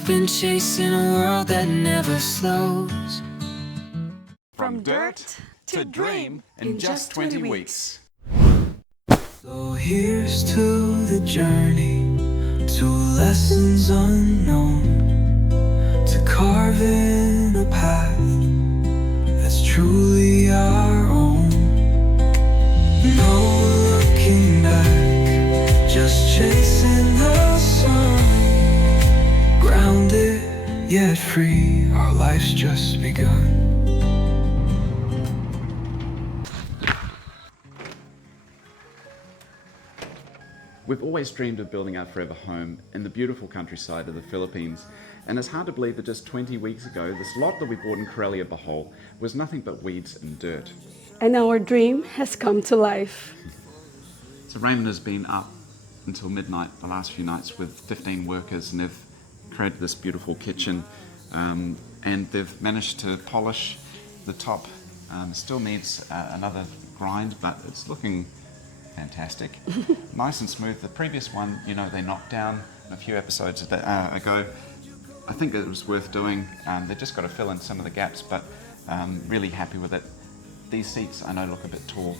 I've been chasing a world that never slows. From dirt to dream in just 20 weeks. So here's to the journey, to lessons unknown, to carving a path that's truly our own. No looking back, just chasing the sun. Grounded yet free, our life's just begun. We've always dreamed of building our forever home in the beautiful countryside of the Philippines, and it's hard to believe that just 20 weeks ago, this lot that we bought in Corella, Bohol, was nothing but weeds and dirt. And our dream has come to life. So Raymond has been up until midnight the last few nights with 15 workers, and they've created this beautiful kitchen, and they've managed to polish the top. Still needs another grind, but it's looking fantastic. Nice and smooth. The previous one, you know, they knocked down a few episodes ago. I think it was worth doing. They've just got to fill in some of the gaps, but really happy with it. These seats I know look a bit tall.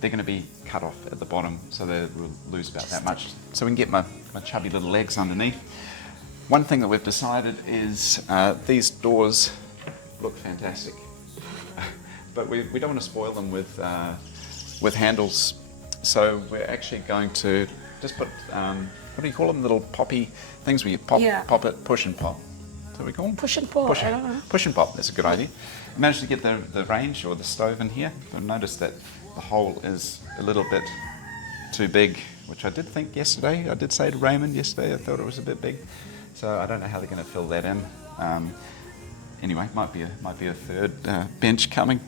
They're going to be cut off at the bottom, so they will lose about that much. So we can get my chubby little legs underneath. One thing that we've decided is these doors look fantastic, but we don't want to spoil them with handles, so we're actually going to just put, what do you call them, little poppy things where you pop, pop it, push and pop. Is that what we call them? Push and pop, I don't know. Push and pop, that's a good idea. I managed to get the range or the stove in here, but noticed that the hole is a little bit too big, which I did think yesterday. I did say to Raymond yesterday, I thought it was a bit big, so I don't know how they're going to fill that in. Anyway, might be a third bench coming.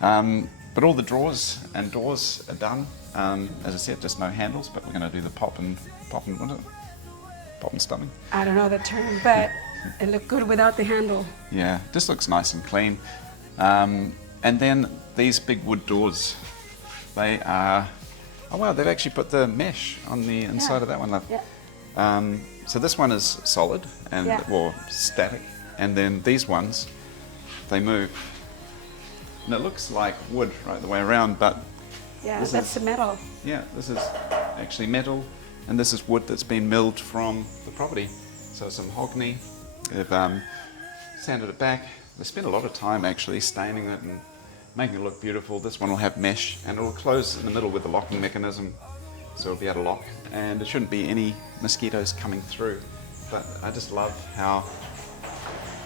But all the drawers and doors are done. As I said, just no handles, but we're going to do the pop and what is it? Pop and stumming. I don't know the term, but it looked good without the handle. Yeah, just looks nice and clean. And then these big wood doors, they are, oh wow, they've actually put the mesh on the inside of that one. Yeah. So this one is solid and or static, and then these ones, they move. And it looks like wood right the way around, but that's the metal. Yeah, this is actually metal, and this is wood that's been milled from the property. So some mahogany. They've sanded it back. They spent a lot of time actually staining it and making it look beautiful. This one will have mesh, and it will close in the middle with a locking mechanism, so it'll be able to lock, and there shouldn't be any mosquitoes coming through. But I just love how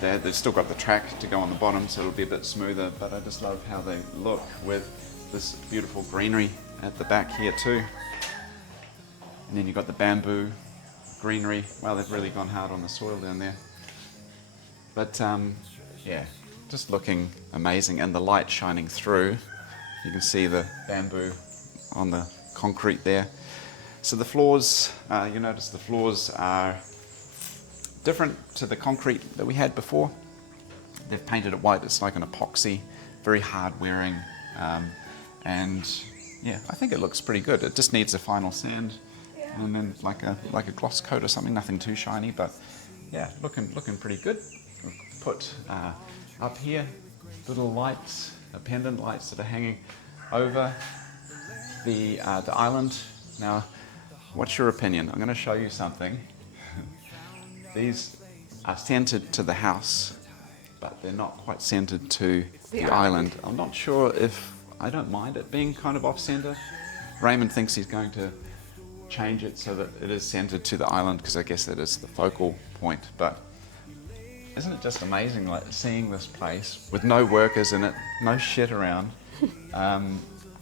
they've still got the track to go on the bottom, so it'll be a bit smoother, but I just love how they look with this beautiful greenery at the back here too. And then you've got the bamboo greenery. Well, they've really gone hard on the soil down there. But yeah, just looking amazing, and the light shining through. You can see the bamboo on the concrete there. So the floors, you notice the floors are different to the concrete that we had before. They've painted it white. It's like an epoxy, very hard wearing, and yeah, I think it looks pretty good. It just needs a final sand, and then like a gloss coat or something. Nothing too shiny, but yeah, looking pretty good. We've put up here little lights, pendant lights that are hanging over the island. Now, what's your opinion? I'm going to show you something. These are centered to the house, but they're not quite centered to the island. I'm not sure if I don't mind it being kind of off center. Raymond thinks he's going to change it so that it is centered to the island, because I guess that is the focal point. But isn't it just amazing, like seeing this place with no workers in it, no shit around,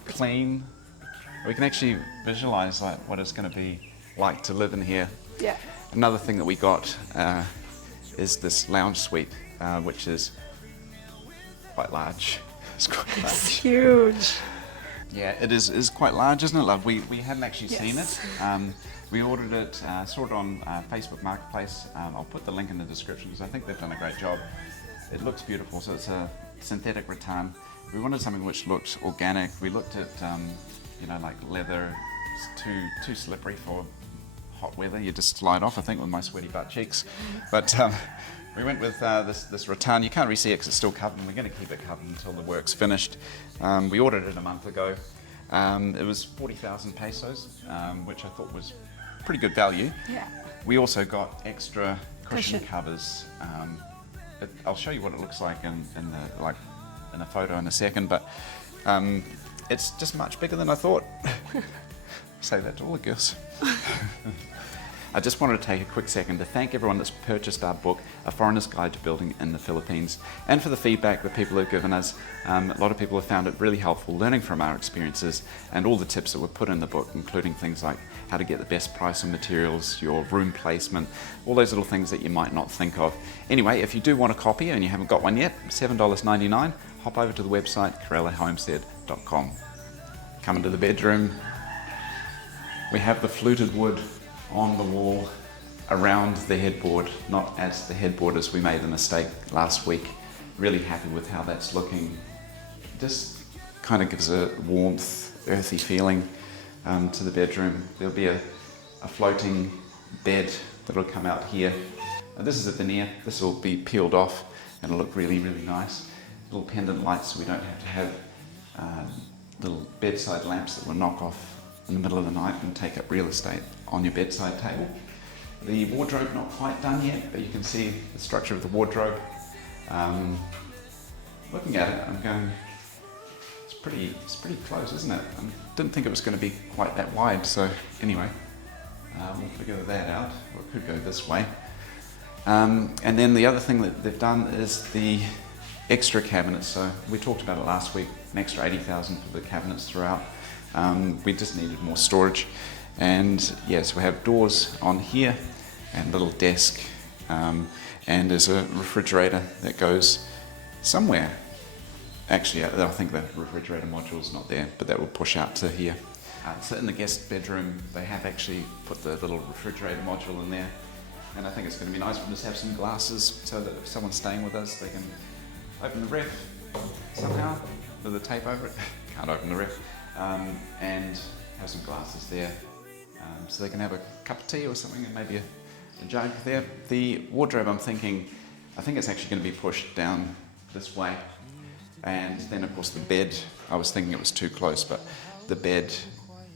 clean. We can actually visualize like what it's going to be like to live in here. Yeah. Another thing that we got is this lounge suite, which is quite large. It's quite large. It's huge. Yeah, it is quite large, isn't it, love? We hadn't actually seen it. We ordered it, saw it on Facebook Marketplace. I'll put the link in the description because I think they've done a great job. It looks beautiful, so it's a synthetic rattan. We wanted something which looked organic. We looked at, you know, like leather. It's too slippery for hot weather, you just slide off, I think, with my sweaty butt cheeks. But we went with this rattan. You can't really see it because it's still covered, and we're going to keep it covered until the work's finished. We ordered it a month ago. It was 40,000 pesos, which I thought was pretty good value. Yeah. We also got extra cushion Cushion. covers. I'll show you what it looks like in a photo in a second, but it's just much bigger than I thought. Say that to all the girls. I just wanted to take a quick second to thank everyone that's purchased our book, A Foreigner's Guide to Building in the Philippines, and for the feedback that people have given us. A lot of people have found it really helpful learning from our experiences and all the tips that were put in the book, including things like how to get the best price on materials, your room placement, all those little things that you might not think of. Anyway, if you do want a copy and you haven't got one yet, $7.99, hop over to the website, corellahomestead.com. Come into the bedroom. We have the fluted wood on the wall around the headboard, not as the headboard as we made the mistake last week. Really happy with how that's looking. Just kind of gives a warmth, earthy feeling to the bedroom. There'll be a floating bed that'll come out here. This is a veneer. This will be peeled off and it'll look really, really nice. Little pendant lights so we don't have to have little bedside lamps that will knock off in the middle of the night and take up real estate on your bedside table. The wardrobe not quite done yet, but you can see the structure of the wardrobe. Looking at it, I'm going, it's pretty close, isn't it? I didn't think it was going to be quite that wide, so anyway, we'll figure that out, or it could go this way. And then the other thing that they've done is the extra cabinets. So we talked about it last week, an extra 80,000 for the cabinets throughout. We just needed more storage, and yes, we have doors on here and a little desk, and there's a refrigerator that goes somewhere. Actually, I think the refrigerator module is not there, but that will push out to here. So in the guest bedroom, they have actually put the little refrigerator module in there, and I think it's going to be nice. We'll just have some glasses so that if someone's staying with us, they can open the ref somehow with a tape over it. Can't open the ref. And have some glasses there, so they can have a cup of tea or something, and maybe a jug there. The wardrobe, I think it's actually going to be pushed down this way, and then of course the bed, I was thinking it was too close, but the bed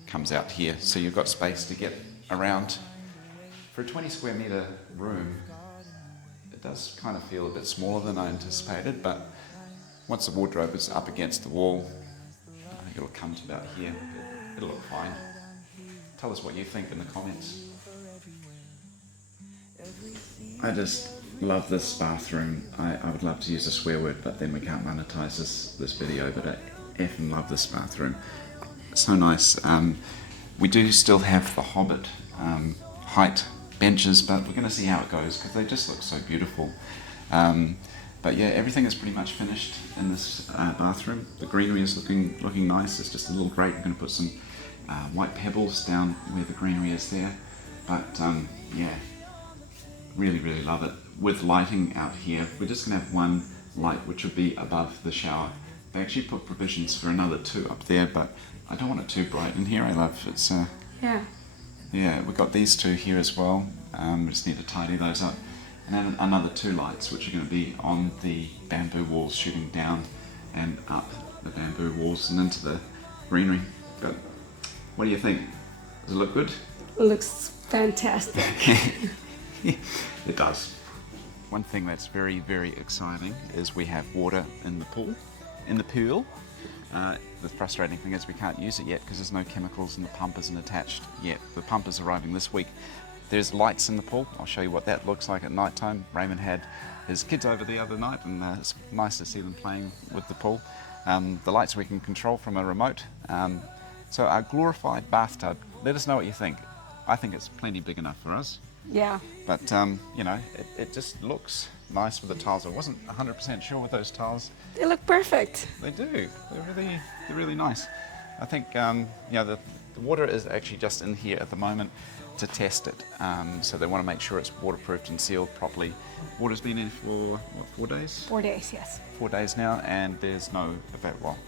comes out here, so you've got space to get around. For a 20 square metre room, it does kind of feel a bit smaller than I anticipated, but once the wardrobe is up against the wall, it'll come to about here. It'll look fine. Tell us what you think in the comments. I just love this bathroom. I would love to use a swear word, but then we can't monetize this video, but I effing love this bathroom. So nice. We do still have the Hobbit height benches, but we're going to see how it goes because they just look so beautiful. But yeah, everything is pretty much finished in this bathroom. The greenery is looking nice. It's just a little grate. We're going to put some white pebbles down where the greenery is there. But yeah, really, really love it. With lighting out here, we're just going to have one light which would be above the shower. They actually put provisions for another two up there, but I don't want it too bright in here. I love it's. Yeah, we've got these two here as well. We just need to tidy those up. And then another two lights which are going to be on the bamboo walls, shooting down and up the bamboo walls and into the greenery. But what do you think? Does it look good? It looks fantastic. It does. One thing that's very, very exciting is we have water in the pool. The frustrating thing is we can't use it yet because there's no chemicals and the pump isn't attached yet. The pump is arriving this week. There's lights in the pool. I'll show you what that looks like at night time. Raymond had his kids over the other night, and it's nice to see them playing with the pool. The lights we can control from a remote. So our glorified bathtub, let us know what you think. I think it's plenty big enough for us. Yeah. But, you know, it just looks nice with the tiles. I wasn't 100% sure with those tiles. They look perfect. They do. They're really nice. I think, you know, the water is actually just in here at the moment to test it. So they want to make sure it's waterproofed and sealed properly. Water's been in for, what, 4 days? 4 days, yes. 4 days now, and there's no,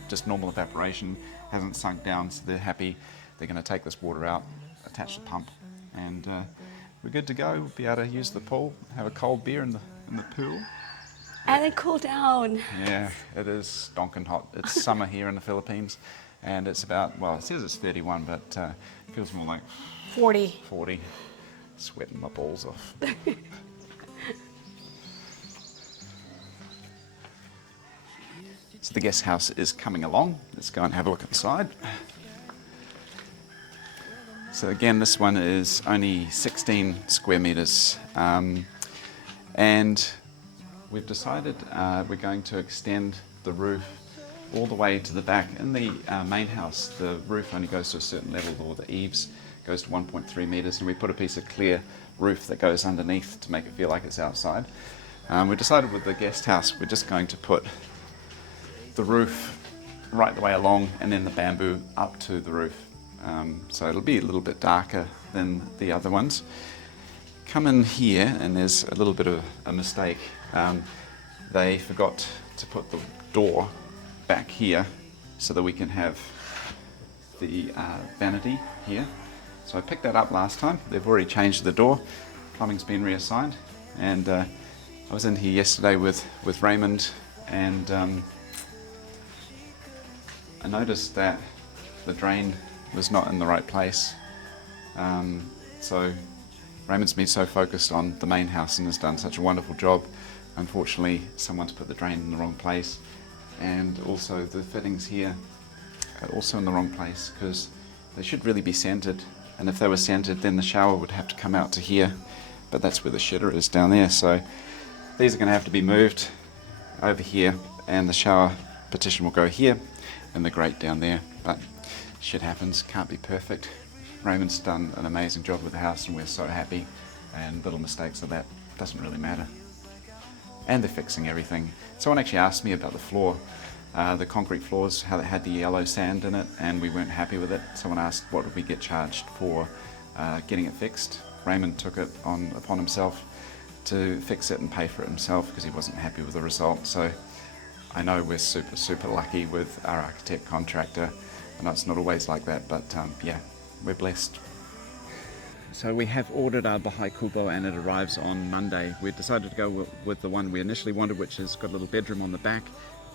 just normal evaporation. Hasn't sunk down, so they're happy. They're going to take this water out, attach the pump, and we're good to go. We'll be able to use the pool, have a cold beer in the pool. And then cool down. Yeah, it is stonking hot. It's summer here in the Philippines, and it's about, well, it says it's 31, but it feels more like 40. 40. Sweating my balls off. So the guest house is coming along. Let's go and have a look inside. So again, this one is only 16 square meters, and we've decided we're going to extend the roof all the way to the back. In the main house, the roof only goes to a certain level, or the eaves goes to 1.3 meters, and we put a piece of clear roof that goes underneath to make it feel like it's outside. We decided with the guest house, we're just going to put the roof right the way along, and then the bamboo up to the roof. So it'll be a little bit darker than the other ones. Come in here, and there's a little bit of a mistake. They forgot to put the door back here so that we can have the vanity here. So I picked that up last time. They've already changed the door. Plumbing's been reassigned, and I was in here yesterday with Raymond, and I noticed that the drain was not in the right place. So Raymond's been so focused on the main house and has done such a wonderful job. Unfortunately, someone's put the drain in the wrong place, and also the fittings here are also in the wrong place, because they should really be centered, and if they were centered, then the shower would have to come out to here, but that's where the shitter is down there. So these are going to have to be moved over here, and the shower partition will go here and the grate down there. But shit happens, can't be perfect. Raymond's done an amazing job with the house, and we're so happy, and little mistakes of that doesn't really matter. And they're fixing everything. Someone actually asked me about the floor, the concrete floors, how they had the yellow sand in it, and we weren't happy with it. Someone asked what would we get charged for getting it fixed. Raymond took it upon himself to fix it and pay for it himself, because he wasn't happy with the result. So I know we're super lucky with our architect contractor. I know it's not always like that, but yeah, we're blessed. So we have ordered our Bohol Kubo, and it arrives on Monday. We decided to go with the one we initially wanted, which has got a little bedroom on the back,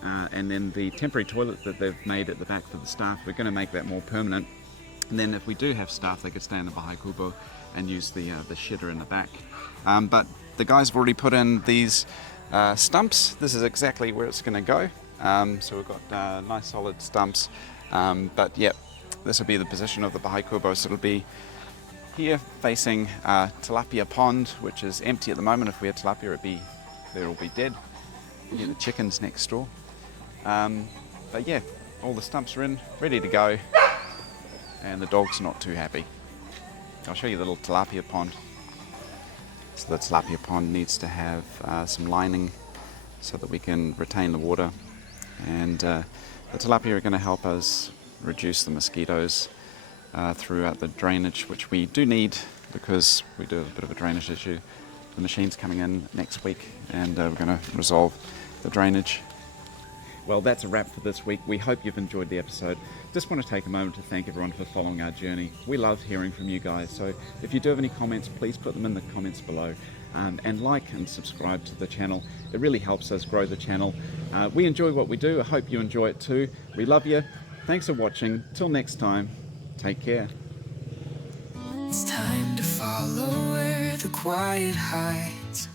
and then the temporary toilet that they've made at the back for the staff. We're going to make that more permanent, and then if we do have staff, they could stay in the Bohol Kubo and use the shitter in the back. But the guys have already put in these stumps. This is exactly where it's going to go. So we've got nice solid stumps, but yeah, this will be the position of the Bohol Kubo. So it'll be here facing Tilapia Pond, which is empty at the moment. If we had tilapia, it'll be dead. Hear the chickens next door. But yeah, all the stumps are in, ready to go, and the dog's not too happy. I'll show you the little tilapia pond. So the tilapia pond needs to have some lining so that we can retain the water, and the tilapia are going to help us reduce the mosquitoes throughout the drainage, which we do need, because we do have a bit of a drainage issue. The machine's coming in next week, and we're going to resolve the drainage. Well, that's a wrap for this week. We hope you've enjoyed the episode. Just want to take a moment to thank everyone for following our journey. We love hearing from you guys, so if you do have any comments, please put them in the comments below, and like and subscribe to the channel. It really helps us grow the channel. We enjoy what we do. I hope you enjoy it too. We love you. Thanks for watching. Till next time, take care. It's time to follow where the quiet hides.